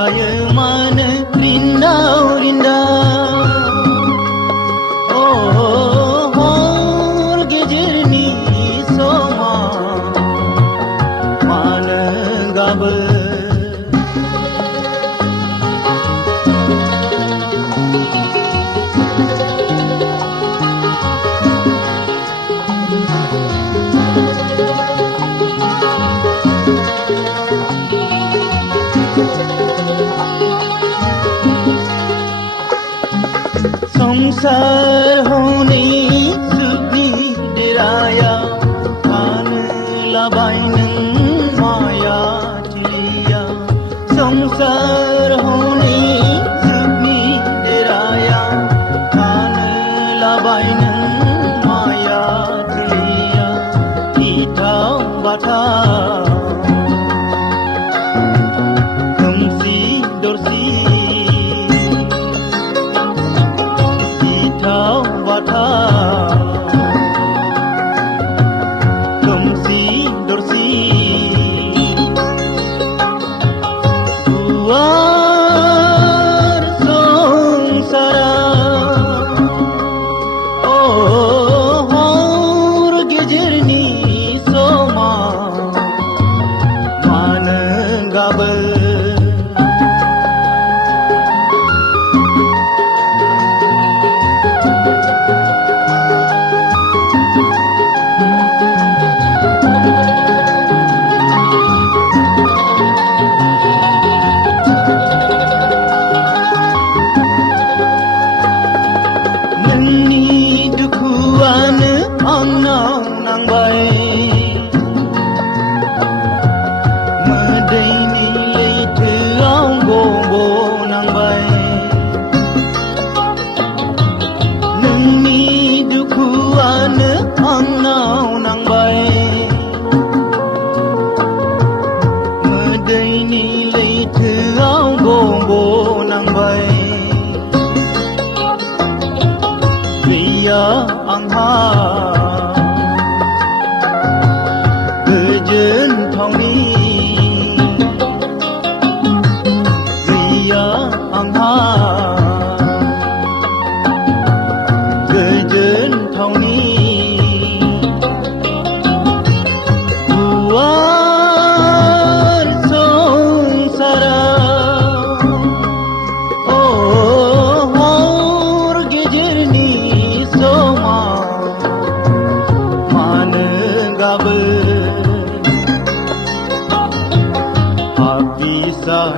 Kaya mana rindau-rindau, oh, harga jernih soma mana gaba. संसार होने सुखनी डेराया खान लाबाइन माया चिड़िया। संसार होने सुखनी डेराया खान लाबाइन माया चिड़िया। ईटा बाटा कमसी दरसी बाथा कमसी दरसी गुवार संसारा, oh, harga jernih soma mana gaba. Angha Gejen Thauni Ria Angha Gejen Thauni Kuar Songsara, oh, harga jernih soma mana gaba. Habis dah